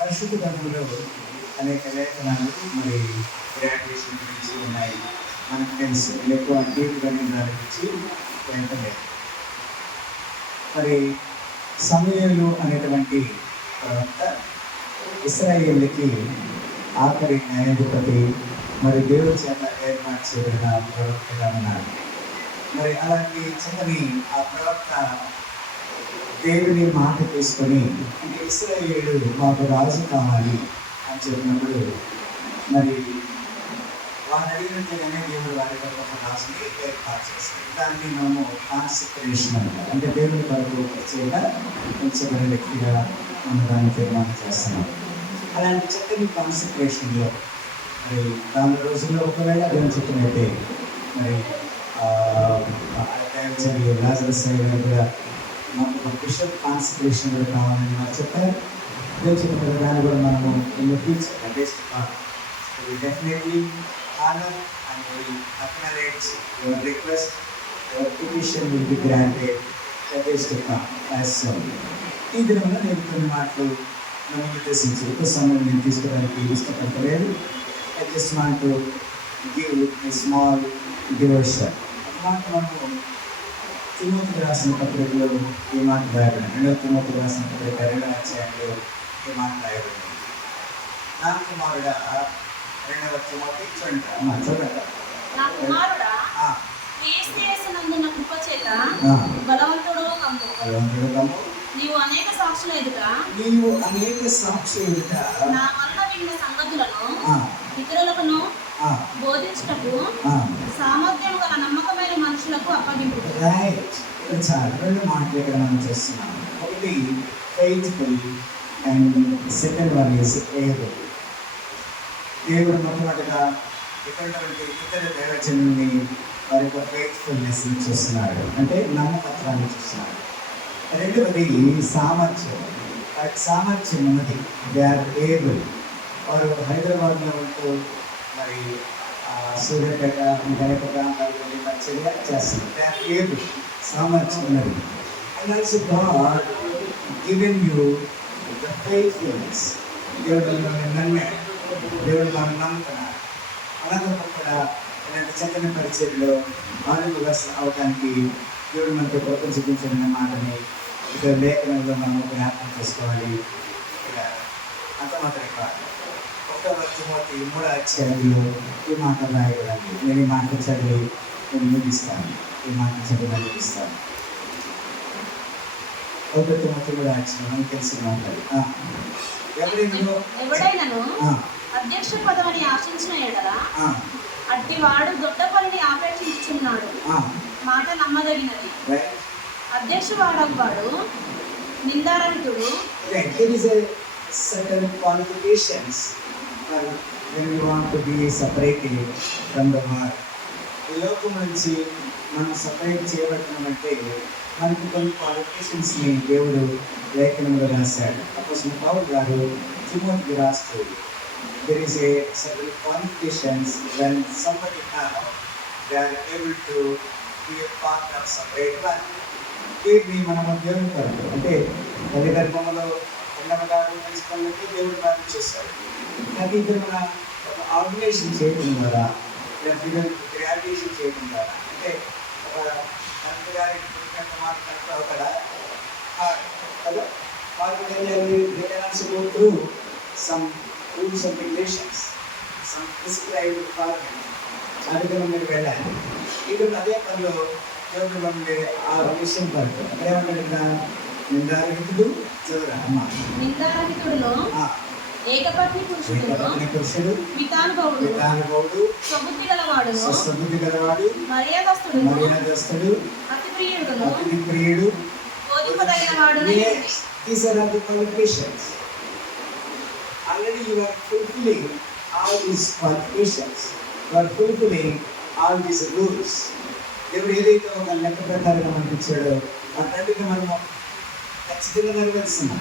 పరిశుద్ధ గ్రంథంలో అనేక లేఖనాలు మరి గ్రాడ్యుయేషన్ గురించి ఉన్నాయి. మనకు తెలుసు ఎక్కువ డీప్గా దాని గురించి వెళ్ళలేదు. మరి సమూయేలు అనేటువంటి ప్రవక్త ఇశ్రాయేలుకి ఆఖరి న్యాయాధిపతి, మరి దేవుడి చేత ఏర్పాటు చేయబడిన ప్రవక్తగా ఉన్నాడు. మరి అలాంటి చక్కని ఆ ప్రవక్త దేవుని మాట తీసుకొని, అంటే ఇశ్రాయేలు మాకు రాజు కావాలి అని చెప్పినప్పుడు మరి వారు అడిగినట్లుగానే దేవుడు వారి కొరకు ఒక రాజుని ఏర్పాటు చేశారు. దాన్ని మనము కాన్సక్రేషన్ అంటాం. అంటే దేవుని కొరకు చేయగా ఉంచబడిన వ్యక్తిగా మనం దాన్ని తీర్మానం చేస్తున్నాం. అలాంటి చక్కని కాన్సక్రేషన్లో మరి దాని రోజుల్లో ఒకవేళ దేవుని చెప్పినట్టే మరి లాజరస్ గారు కూడా మాకు ఒక బిషప్ కాన్సక్రేషన్ కూడా కావాలని వారు చెప్పారు. దేవుని చెప్పిన దాన్ని కూడా మనము in the future best definitely honor and we acknowledge your request. Your petition will be granted the days to come as so. ఈ దినమున నేను కొన్ని మాటలు నన్ను ఉద్దేశించి ఎక్కువ సమయం నేను తీసుకోవడానికి ఇష్టపడలేదు. I just want to give a small devotion. మాట మనము తిమోతికి రాసిన పత్రికలో ఈ మాట రాయబడింది. 2వ తిమోతికి రాసిన పత్రిక 2వ అధ్యాయంలో ఈ మాట రాయబడింది. నా కుమారుడా, 2వ తిమోతి చూడండి. నా కుమారుడా, క్రీస్తు యేసునందున్న కృప చేత బలవంతుడు కమ్ము. నీవు అనేక సాక్షుల ఎదుట నా వలన విన్న సంగతులను ఇతరులకును బోధించుటకు సామర్థ్యం గల నమ్మకమైన మనుషులకు అప్పగింపు. రెండు మాటలు ఇక్కడ మనం చేస్తున్నాం. ఒకటి faithful and second one is able. దేవుడు మొట్టమొదటిగా ఇటువంటి ఇతర దైవజనుల్ని వారి యొక్క ఫెయిత్ఫుల్నెస్ని చూస్తున్నాడు, అంటే నమ్మకత్వాన్ని చూస్తున్నాడు. రెండవది సామర్థ్యం. సామర్థ్యం ఉన్నది. They are able. వారు హైదరాబాద్లో ఉంటూ మరి సూర్యాపేట గణప ప్రాంతాల్లో పరిచర్య చేస్తున్నారు. They are able. సామర్థ్యం ఉన్నది. And also God given you the faithfulness. దేవుడు మిమ్మల్ని నమ్మాడు, దేవుడు మనం నమ్ముతున్నాడు. అలాగే కూడా ఇలాంటి చక్కని పరిచయలో మానవులుగా అవడానికి దేవుడు మనకు గొప్ప చూపించిన మాటని ఇక్కడ లేఖనంలో మనం జ్ఞాపకం చేసుకోవాలి. ఇక అంత మాత్రమే కాదు, 1వ తిమోతి 3వ అధ్యాయంలో ఈ మాట రాయబడింది. నేను ఈ మాట చదివి నేను ముగిస్తాను. 1వ తిమోతి 3వ అధ్యాయం మనకు తెలిసిన మాటలు. ఎవడైనను అధ్యక్ష పదవిని ఆశించిన ఎడల అట్టివాడు దొడ్డ పనిని ఆపేక్షించుచున్నాడు. మాట నమ్మదగినది. అధ్యక్ష వాడు నిందారహితుడు. Certain qualifications when we want to be separated from the world. ఈ లోకం నుంచి మనం సపరేట్ చేయబడుతున్నామంటే మనకి కొన్ని క్వాలిఫికేషన్స్ని దేవుడు లేఖనంలో రాశాడు. అపోస్తలుడు పౌలు గారు తిమోతికి రాస్తూ there is a certain qualifications when somebody now they are able to be a part of separate one. ఇది మనము దేవుని కొరకు, అంటే తల్లి గర్భంలో ఉన్నగా తెలుసుకోవాలంటే దేవుడు ప్రార్థన చేస్తాడు. కానీ ఇద్దరు మన ఒక ఆర్గనైజేషన్ చేయడం ద్వారా లేదా గ్రాడ్యుయేషన్ చేయడం ద్వారా, అంటే ఒక కరెక్ట్ గారి మాట కరెక్ట్ అవుతాడా కదా, వారికి through some rules and regulations, some prescribed requirement. అందుకని మీరు వెళ్ళాలి. ఇక్కడ అదే పనిలో దేవుడు మనకి ఆ విషయం పడుతుంది. ఏమంటాడు? నిందారహితుడు నిందారహితుడులో ఏకపత్ని పురుషుడు వితానుభవుడు స్వబుద్ధి గలవాడు మర్యాదస్తుడు అతి ప్రియుడు బోధింపదగిన వాడు. These are the qualifications. Already you are fulfilling all these qualifications. You are fulfilling all these rules. దేవుడు ఏదైతే ఒక లెక్క ప్రకారంగా మనకి ఇచ్చాడో అట్లాంటివి మనము ఖచ్చితంగా నెరవేరుస్తున్నాం.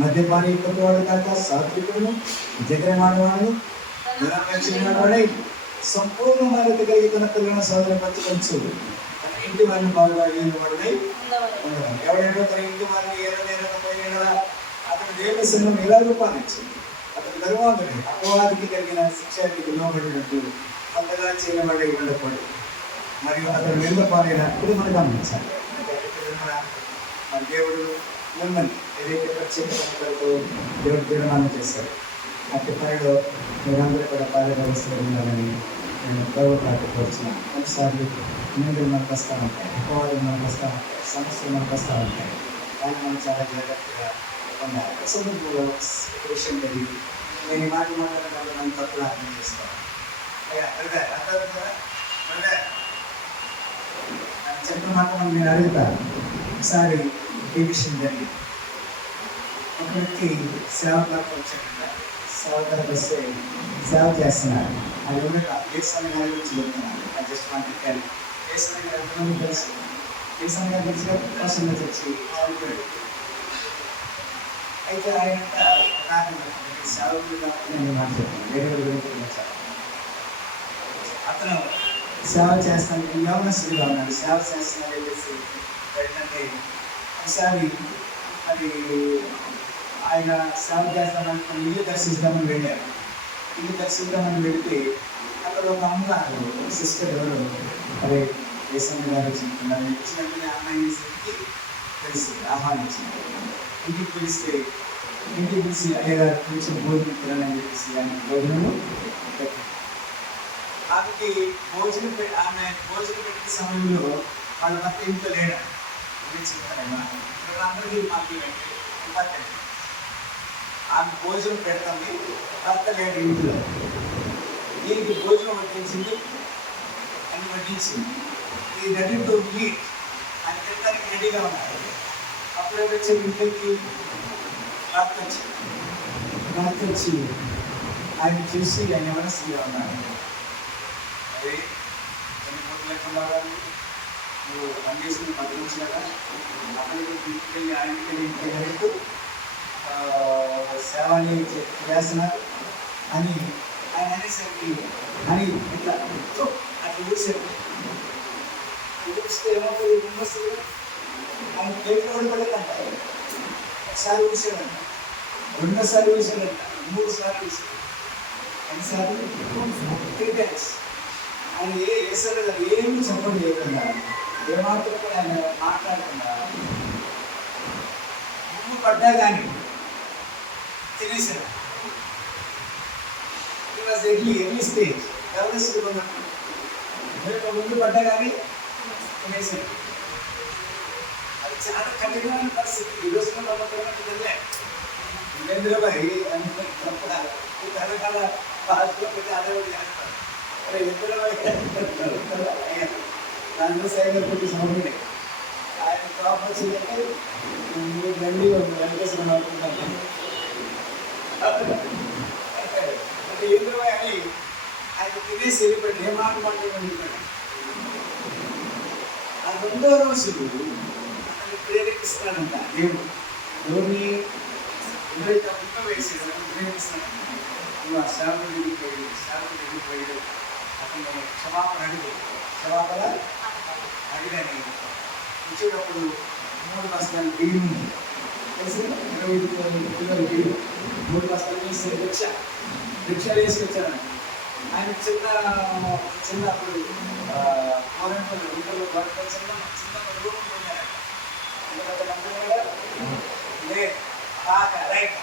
మద్యపాని ఎక్కువవాడు కాక సాత్వికుడును జగరమాడవాడు ధనపరిచినవాడై సంపూర్ణ మరత కలిగి తన పిల్లలను సోదరపరచుకొచ్చు. తన ఇంటి వారిని బాగా ఏలు వాడునై ఉండవాలి. ఎవడైనా తన ఇంటి వారిని ఏలలేకపోయినా అతను దేవుని సంఘం ఎలా రూపాన్నిచ్చింది. అతను ధర్మాంతుడే, అపవాదికి కలిగిన శిక్షానికి లోబడినట్టు కొత్తగా చేయబడి ఉండకూడదు. మరియు అతను నిందపాలైనప్పుడు మనం గమనించాలి. మన దేవుడు మిమ్మల్ని ఏదైతే ప్రత్యేకతలతో దేవుడు తీర్మానం చేశారు అట్టి పనిలో మీరందరూ కూడా పాల్గొనవలసి ఉండాలని నేను ప్రభుత్వానికి కోరుచున్నాను. కొన్నిసార్లు నిందలు మనకు వస్తూ ఉంటాయి, అపవాదులు మనకు వస్తూ ఉంటాయి, సమస్యలు మనకు వస్తూ ఉంటాయి. కానీ మనం చాలా జాగ్రత్తగా ఉండాలి. సముద్రంలో ఒక విషయం తెలియదు. నేను ఈ మాట మాట్లాడడం మనం తప్పులు అర్థం చేసుకోవాలి. చెప్పిన మాట మనం నేను అడుగుతాను. ఒకసారి ఈ విషయం జరిగింది. ఒక వ్యక్తి సేవకాలకు వచ్చాక సేవకాలకు వస్తే సేవ చేస్తున్నారు. అది ఉండగా దేశాన్ని గారి గురించి చెప్తున్నాను. అది జస్ట్ మనకి దేశాన్ని గారి ఎంతమంది తెలుసు. దేశాన్ని గారి తెలిసిన పర్సన్లో తెచ్చి చనిపోయాడు. అయితే ఆయన సేవకులుగా నేను మాట్లాడుతున్నాను. వేరే గురించి వచ్చాను. అతను సేవ చేస్తాను యవనస్తుడిగా ఉన్నాడు. సేవ చేస్తున్నాడు చెప్పేసి ఏంటంటే ఒకసారి అది ఆయన సేవ చేస్తామని ఇల్లు దర్శిస్తామని వెళ్ళారు. ఇల్లు దర్శిద్దామని వెళితే అక్కడ ఒక అమ్మగారు సిస్టర్ ఎవరు అదే దేశం గారు వచ్చినట్టుగా అమ్మాయిని తెలిసింది, ఆహ్వానించింది. ఇంటికి పిలిస్తే ఇంటికి పిలిచి అయ్యగారు కొంచెం భోజనం తినాలని చెప్పేసి ఆయన భోజనము పెట్టారు. ఆమెకి భోజనం పెట్టిన సమయంలో వాళ్ళ భర్త ఇంట్లో లేడా చెప్తారేమో అందరికీ మాకు ఇంపార్టెంట్. ఆమె భోజనం పెడతాంది, భర్త లేడు ఇంట్లో. దీనికి భోజనం వడ్డించింది, అన్ని వడ్డించింది. ఈ రెడీ టు మీట్ అని తినడానికి రెడీగా ఉన్నారు. అప్పుడే వచ్చే ఇంట్లోకి భర్త వచ్చి ఆయన చూసి ఆయన ఎవరస్తుగా ఉన్నారు. అదే కొన్ని కోట్ల లేకుండా నువ్వు పనిచేసిన బదిలించినగా అక్కడికి ఇంటికెళ్ళి ఆయనకెళ్ళి ఇంటికి వెళ్తూ సేవని చేస్తున్నారు అని ఆయన అనేసరికి అని ఇట్లా అట్లా చూసారు. చూస్తే ఏమవుతుంది ముందొస్తుంది ఆయన ప్లేట్లో కూడా పడేదంట. ఒకసారి చూసాడంట, రెండోసారి చూసాడంట, 3 సార్లు చూసాడు. ఎన్నిసార్లు? 3 times. ఆయన వేసాడు కదా, ఏమి చెప్పండి లేకుండా ఏమాత్రం కూడా ఆయన మాట్లాడకుండా ముందు పడ్డా కానీ తినేసాడు. It was early stage. ఎవరిస్తుడు ఉన్నట్టు ముందు పడ్డా కానీ తినేసాడు. అది చాలా కఠినమైన పరిస్థితి. ఈ రోజున నమ్మకమైనట్టు ఇంద్రబాయి అని తెలంగాణ భాషలో పెట్టి అదే చేస్తారు. దాంట్లో సైకిల్ పెట్టి సమర్పడే ఆయన టాప్ వచ్చిందంటే గండి వెంకటేశ్వరం అవుతుందంటే ఇంద్రబాయి అని ఆయన తినేసి వెళ్ళిపోయాడు. ఏ మాట వెళ్ళిపోయాడు. ఆ 2వ రోజు అతన్ని ప్రేరేపిస్తున్నాడంట దేవుడు. ఎవరిని ఎవరైతే ముక్క వేసేది ప్రేరేపిస్తున్నాడు. నువ్వు ఆ సేవకుడి దగ్గరికి పోయాడు. అతను క్షమాపణ అడిగాని ఇచ్చేటప్పుడు 3 బస్తాలు బియ్యం తెలిసి 25 కిలోల బియ్యం 3 బస్తాలు వేసి రిక్షాలు వేసుకొచ్చాను. ఆయన చిన్నప్పుడు గవర్నమెంట్ ఇంట్లో చిన్న రూమ్ లేదు బాగా రైట్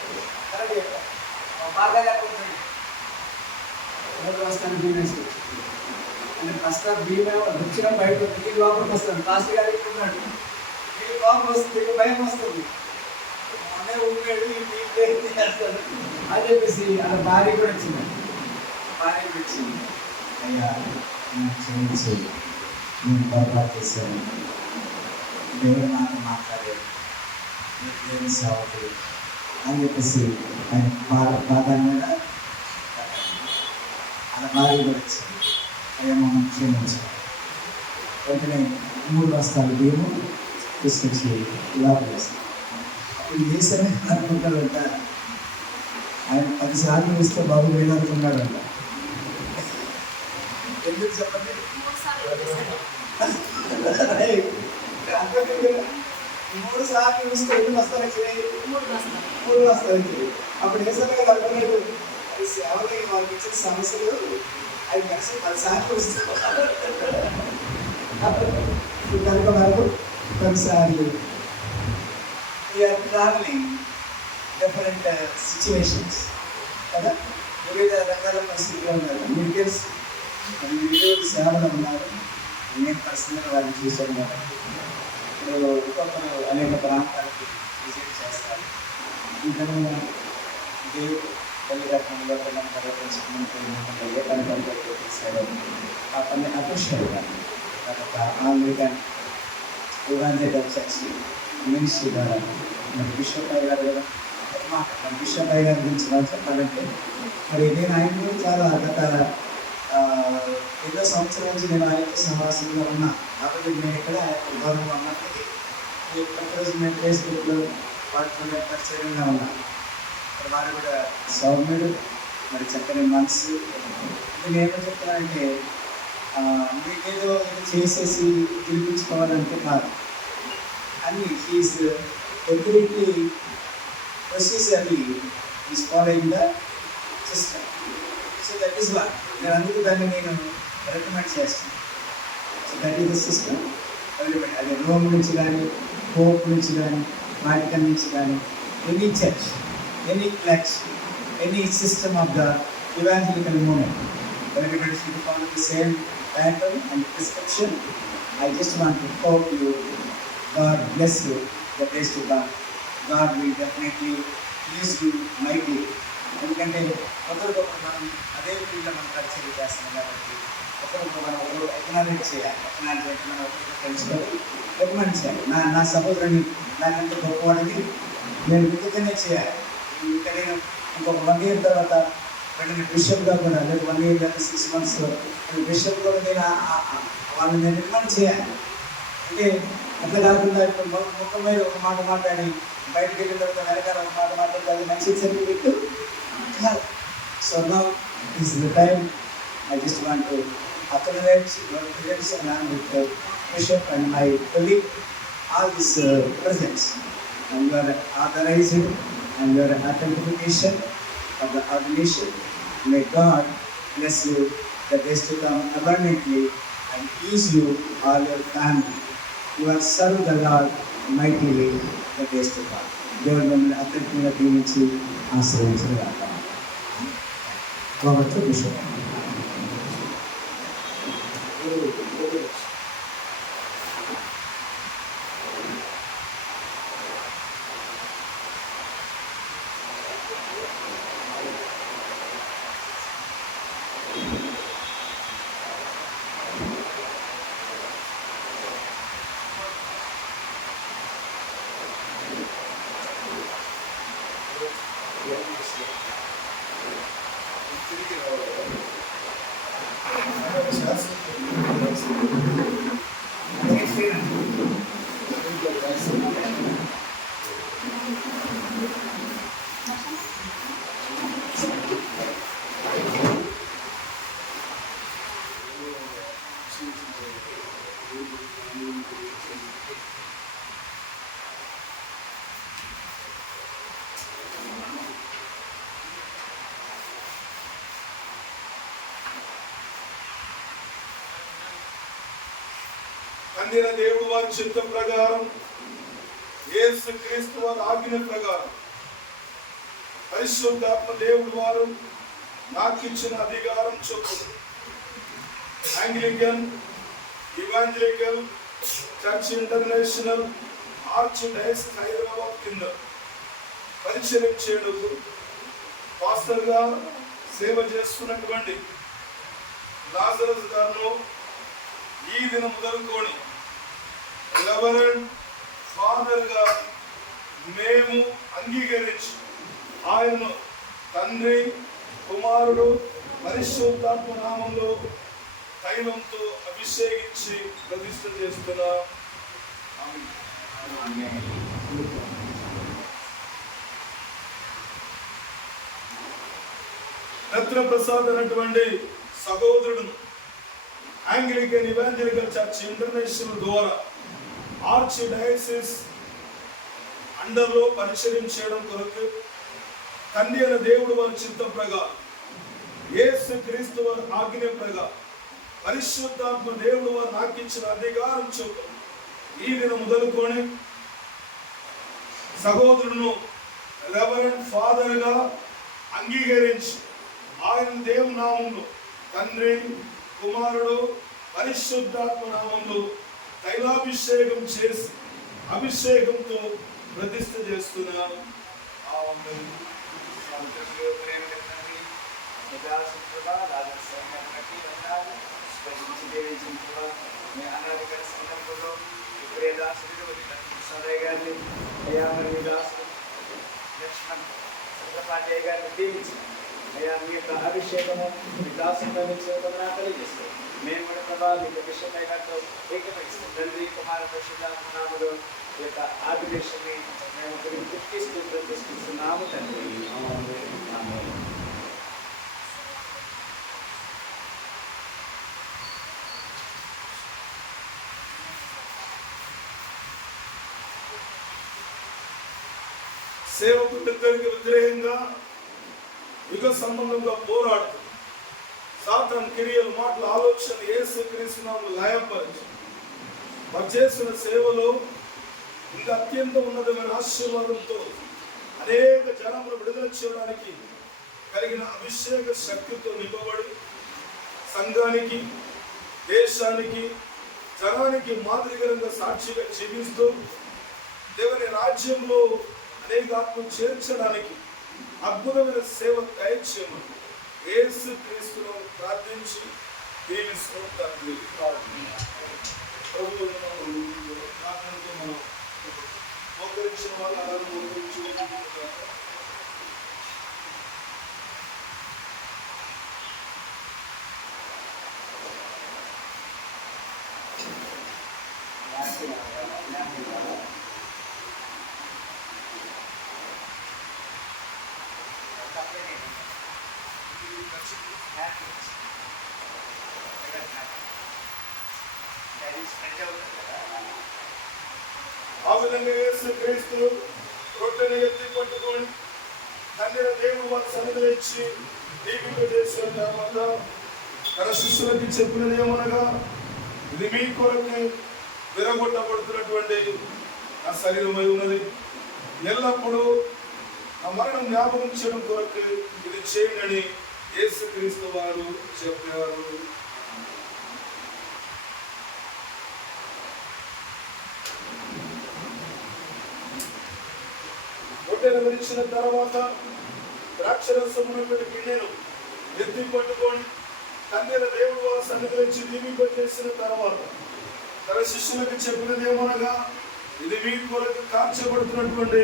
కరెక్ట్ చెప్పారు. బాగా లేకపోతుంది 3 బస్తాలు బియ్యం వేసుకొచ్చి అంటే బస్తా బియ్యం వచ్చిన బయట ఈ లోపలికి వస్తాడు. కాస్ట్ గారు ఉన్నాడు. ఈ లోపల వస్తుంది, భయం వస్తుంది. మొన్నే ఊపాడు చేస్తాడు అని చెప్పేసి అలా భార్య కూడా వచ్చింది. అయ్యా క్షమించి నేను పొరపాటు చేశాను, దేవుడు నాకు మాట్లాడాడు, దేవుని సేవకుడు అని చెప్పేసి ఆయన పాదాల మీద అలా భార్య కూడా వచ్చింది. అయ్యా మమ్మల్ని క్షమించాలి. వెంటనే 3 బస్తాలు బియ్యము తీసుకొచ్చి లోపల వేస్తాం. అప్పుడు ఏ సమయం అనుకుంటాడంట, ఆయన 10 సార్లు ఇస్తే బాబు వేయాలనుకున్నాడంట. ఎందుకు చెప్పండి? 3 సార్లు చూస్తే ఎన్ని వస్తారు వచ్చాయి? 3 వస్తారు వచ్చాయి. అప్పుడు ఏసయ్య అనుకున్నాడు, అది సేవలో వాళ్ళకి ఇచ్చిన సమస్యలు అవి కలిసి 10 సార్లు వస్తాయి కనుక మనకు కొన్నిసార్లు వీఆర్ ట్రావెలింగ్ డిఫరెంట్ సిచ్యువేషన్స్ కదా, వివిధ రకాల పరిస్థితుల్లో ఉన్నారు. మీకు తెలుసు వివిధ సేవలు ఉన్నారు. నేను పర్సనల్గా వారిని చూశాను కాబట్టి ఇప్పుడు ఒక్కొక్కరు అనేక ప్రాంతాలకు విజిట్ చేస్తారు. ఇంకను దేవుడు తల్లి రకంలో పిల్లలు పర్యటించుకుంటూ ఏ పని పనిచేశారో ఆ పని అదృష్టంగా తర్వాత ఆంగ్లికన్ ఇవాంజలికల్ చర్చ్ మినిస్ట్రీ ద్వారా మరి బిషప్ అయ్య గారు కదా బిషప్ అయ్య గారి గురించి వాళ్ళు చెప్పాలంటే మరి నేను ఆయన గురించి చాలా గత ఎన్నో సంవత్సరాల నుంచి నేను ఆయనతో సహవాసంగా ఉన్నా కాబట్టి నేను ఇక్కడ గౌరవం అన్నప్పటికీ ప్రతిరోజు నేను ఫేస్బుక్లో వాటిలో పరిచయంగా ఉన్నా. వారు కూడా సౌమ్యుడు, మరి చక్కని మనసు. నేను ఏమో చెప్తానంటే మీకేదో ఇది చేసేసి గెలిపించుకోవాలంటే కాదు అని he's evidently procedurally is following the system. So that is what నేను అందుకు దాన్ని నేను రికమెండ్ చేస్తాను. So that is the system available. అదే రోమ్ నుంచి కానీ, పోప్ నుంచి కానీ, వాటికన్ నుంచి కానీ, any church, any flex, any system of the evangelical movement, everybody should follow the same pattern and prescription. I just want to quote you, God bless you, the days to come. God will definitely use you mightily. ఎందుకంటే ఒకరికొకరు మనం అదే ఫీల్డ్లో మనం పరిచయం చేస్తున్నాం కాబట్టి ఒకరికొకరు మనం ఒకరు ఎకనామిక్ చేయాలి. ఎకనామిక్ అంటే మనం ఒకరికి తెలుసుకొని రికమెండ్ చేయాలి. నా సహోదరుని నాకంటే గొప్పవాడిని నేను కృతజ్ఞత చేయాలి. ఇంకా నేను ఇంకొక 1 year తర్వాత వెంటనే బిషప్గా కూడా లేదు 1 year లేదా 6 months బిషప్ కూడా నేను వాళ్ళని నేను రికమెండ్ చేయాలి. అంటే అట్లా కాకుండా ఇప్పుడు ముఖం మీద ఒక మాట మాట్లాడి బయటకు వెళ్ళిన తర్వాత వెనకాల ఒక మాట మాట్లాడితే అది మంచి certificate. So now is the time I just want to acknowledge your presence along with the bishop and my colleague, all this presence, and your authorizing and your authentication of the ordination. May God bless you the days to come abundantly and use you all your family. You are serve the Lord mightily the days to come. దేవుడు మిమ్మల్ని అత్యంతంగా దీవించి ఆశ్రయించగలగాక. కాబట్టి bishop అందిన దేవుడు వారి చిత్త ప్రకారం యేసుక్రీస్తు వారి ఆజ్ఞ ప్రకారం పరిశుద్ధాత్మ దేవుడు వారు నాకు ఇచ్చిన అధికారం చొప్పున Anglican Evangelical Church International Archdiocese Hyderabad కింద పరిచయం చేయడానికి పాస్టర్గా సేవ చేస్తున్నటువంటి లాజరస్ గారు ఈ దినం మొదలుకొని రెవరెండ్ ఫాదర్గా మేము అంగీకరించి ఆయనను తండ్రి, కుమారుడు, పరిశుద్ధాత్మ నామంలో తైలంతో అభిషేకించి ప్రతిష్ఠ చేస్తున్నాం. రత్నప్రసాద్ అనేటువంటి సహోదరుడు ఆంగ్లికన్ ఇవాంజలికల్ చర్చ్ ఇంటర్నేషనల్ ద్వారా ఆర్చ్ డయాసిస్ అండర్లో పరిచర్యం చేయడం కొరకు తండ్రి అయిన దేవుడు వారి చిత్తం ప్రకారం, యేసు క్రీస్తు వారి ఆజ్ఞ ప్రకారం, పరిశుద్ధాత్మ దేవుడు వారు నాకు ఇచ్చిన అధికారం చొప్పున ఈ దినం మొదలుకొని సహోదరును రెవరెంట్ ఫాదర్ గా అంగీకరించి ఆయన దేవుని నామంలో తండ్రి, కుమారుడు, పరిశుద్ధాత్మ నామంలో తైలాభిషేకం చేసి అభిషేకంతో ప్రతిష్ఠ చేస్తున్నాను. చంద్రపాండే గారిని దీవించి అయ్యా మీ యొక్క అభిషేకము మీ దాసుని కలిగిస్తాం. మేము కూడా ప్రభావ మీకు విషయమై గారితో ఏకపరిస్తాం. తండ్రి, కుమార, పరిశుద్ధాత్మ నామములో ఈ యొక్క అభిషేకాన్ని మేము గుర్తిస్తూ ప్రతిష్ఠిస్తున్నాము తండ్రి. ఆమేన్. సేవకుడిద్దరికి వ్యతిరేకంగా యుగ సంబంధంగా పోరాడుతూ సాతాను క్రియలు, మాటలు, ఆలోచన యేసుక్రీస్తునామములో లయపరిచి వారు చేసిన సేవలో ఇంకా అత్యంత ఉన్నతమైన ఆశీర్వాదంతో అనేక జనములు విడుదల చేయడానికి కలిగిన అభిషేక శక్తితో నింపబడి సంఘానికి, దేశానికి, జనానికి మాదిరికరంగా సాక్షిగా జీవిస్తూ దేవుని రాజ్యంలో అనేక ఆత్మను చేర్చడానికి అద్భుతమైన సేవ దయచేయమని యేసు క్రీస్తును ప్రార్థించి దీవిస్తున్నాం తండ్రి. ప్రభువు ప్రార్థనతో మనం మోకరించిన వాళ్ళు అలా మోకరించు. ఆ విధంగా యేసు క్రీస్తు రొట్టెను ఎత్తి పట్టుకొని తండ్రి దేవుడు వారి సన్నిధిలో ఇచ్చి దీపిక చేసిన తర్వాత తన శిష్యులకి చెప్పినది ఏమనగా, ఇది మీ కొరకే విరగొట్టబడుతున్నటువంటి నా శరీరమై ఉన్నది. ఎల్లప్పుడూ నా మరణం జ్ఞాపకం చేయడం కొరకు ఇది చేయండి యేసు క్రీస్తు వారు చెప్పారు. రొట్టెను విరిచిన తర్వాత ద్రాక్షరసం ఉన్నటువంటి గిన్నెను ఎత్తి పట్టుకొని తండ్రి దేవుడు వారి సన్నిధిలో దీవింప చేసిన తర్వాత తన శిష్యులకు చెప్పినది ఏమనగా, ఇది మీ కొరకు కార్చబడుతున్నటువంటి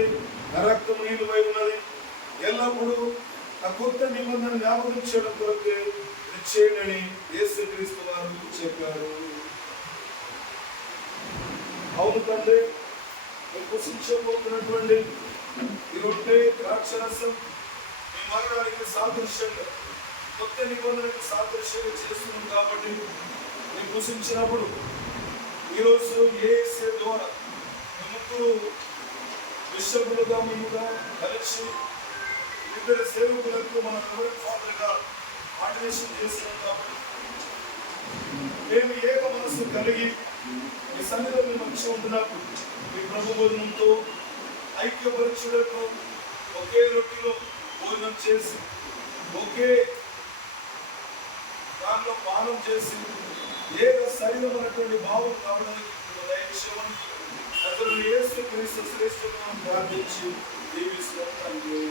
రక్తం నీలువై ఉన్నది. ఎల్లప్పుడూ ఆ కొత్త నిబంధన జ్ఞాపకం చేయడం కొరకు ఇది చేయండి యేసు క్రీస్తు వారు చెప్పారు. అవును తండ్రి, మీరు పుష్పించబోతున్నటువంటి ఈ రొట్టె, ద్రాక్షరసం మీ మరణానికి సాదృశ్యంగా, కొత్త నిబంధనకు సాదృశ్యంగా చేస్తున్నాం కాబట్టి మీరు పుష్పించినప్పుడు ఈరోజు యేసు ద్వారా ముగ్గురు బిషపులుగా ముందుగా కలిసి ఇద్దరు సేవకులకు మన రెవరెంట్ ఫాదర్గా ఆర్డినేషన్ చేస్తున్నాం కాబట్టి మేము ఏక మనస్సు కలిగి మీ సన్నిధిలో మేము వచ్చి ఉంటున్నప్పుడు మీ ప్రభు భోజనంతో ఐక్యపరచుటకు ఒకే రొట్టెలో భోజనం చేసి ఒకే దానిలో పానం చేసి ఏక శరీరం అనేటువంటి భావం కావడానికి దయచేయమని అతను యేసు క్రీస్తు శ్రేష్ఠులను ప్రార్థించి దీవిస్తాం తండ్రి.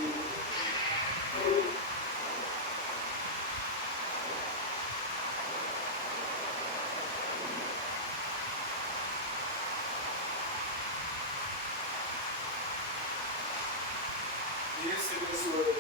యేసు క్రీస్తు వారు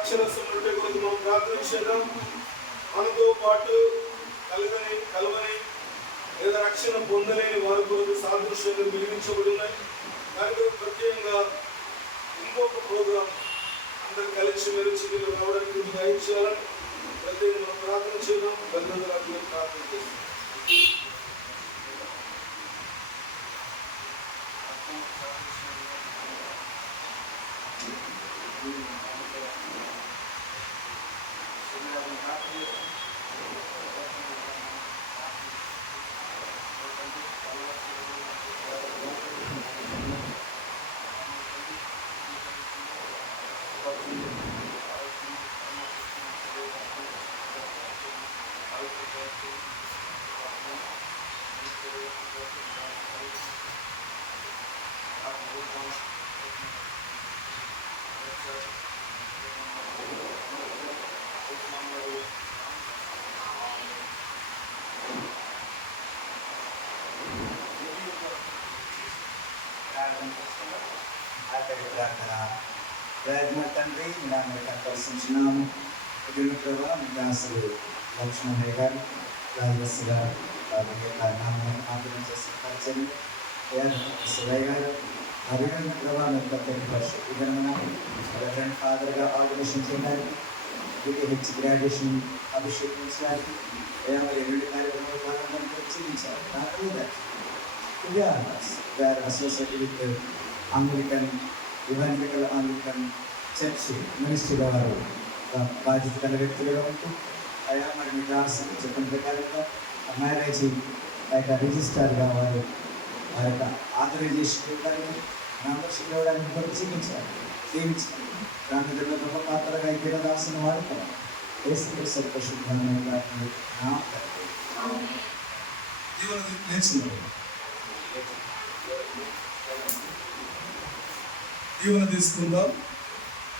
ద్రాక్షరసం రొట్టె కొరకు మనం ప్రార్థన చేద్దాం. మనతో పాటు కలవని లేదా రక్షణ పొందలేని వారి కొరకు సాదృశ్యంగా మిగిలించబడి ఉన్నాయి. దానికి ప్రత్యేకంగా ఇంకొక ప్రోగ్రాం అందరు కలిసి మెలిచి రావడానికి దయచేయాలని ప్రత్యేకంగా మనం ప్రార్థన చేద్దాం. బంధువులకు ప్రార్థన చేస్తాం. ప్రయత్న తండ్రి మీరు ప్రదర్శించినాము. ఇదిలో ప్రభావ మీ దాసులు లక్ష్మణయ్య గారు రాజస్ గారు ఆందోళన చేసిన పరిచయం శివయ్య గారు అభినందన ప్రభావం ప్రత్యేక పరిషత్ ఫాదర్గా ఆర్గనైజేషన్ చేయడానికి డిటిహెచ్ గ్రాడ్యుయేషన్ అభిషేకించడానికి మరి 2 కార్యక్రమాలు భాగంగా పరిశీలించారు. We are associated with Anglican, Evangelical Anglican Church Ministry వారు బాధ్యత గల వ్యక్తులుగా ఉంటూ అయా మరి మీ దాసు చెప్పిన ప్రకారంగా మ్యారేజ్ రిజిస్టర్గా వారు ఆ యొక్క ఆథరైజేషన్ ఇవ్వడానికి మెంబర్షిప్ ఇవ్వడానికి పరిశీలించారు. జీవించారు. ప్రాంతంలో గొప్ప పాత్రగా ఇతర దాసును వాడుకోవాలి. ఏసు పరిశుద్ధమైన దీవెన తీసుకుందాం.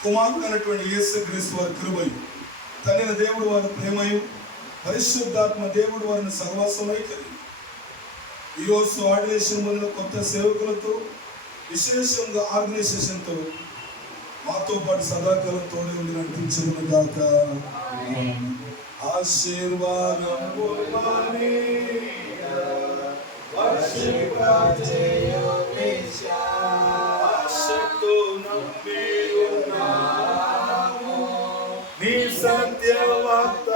కుమారుడు అయినటువంటి యేసుక్రీస్తు వారి కృపయు, తండ్రి దేవుడు వారి ప్రేమయు, పరిశుద్ధాత్మ దేవుడు వారిని సహవాసమై కలిగి ఈరోజు ఆర్గనైజేషన్ మొదలు కొత్త సేవకులతో విశేషంగా ఆర్గనైజేషన్తో మాతో పాటు సదాకాలం తోడే ఉండి నడిపించను గాక. ఆశీర్వాదం ఆశతో నమ్మి ఉన్నాము నీ సత్యవార్త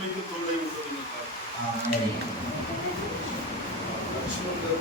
మీకు తోడై ఉంటుంది. లక్ష్మణ్ గారు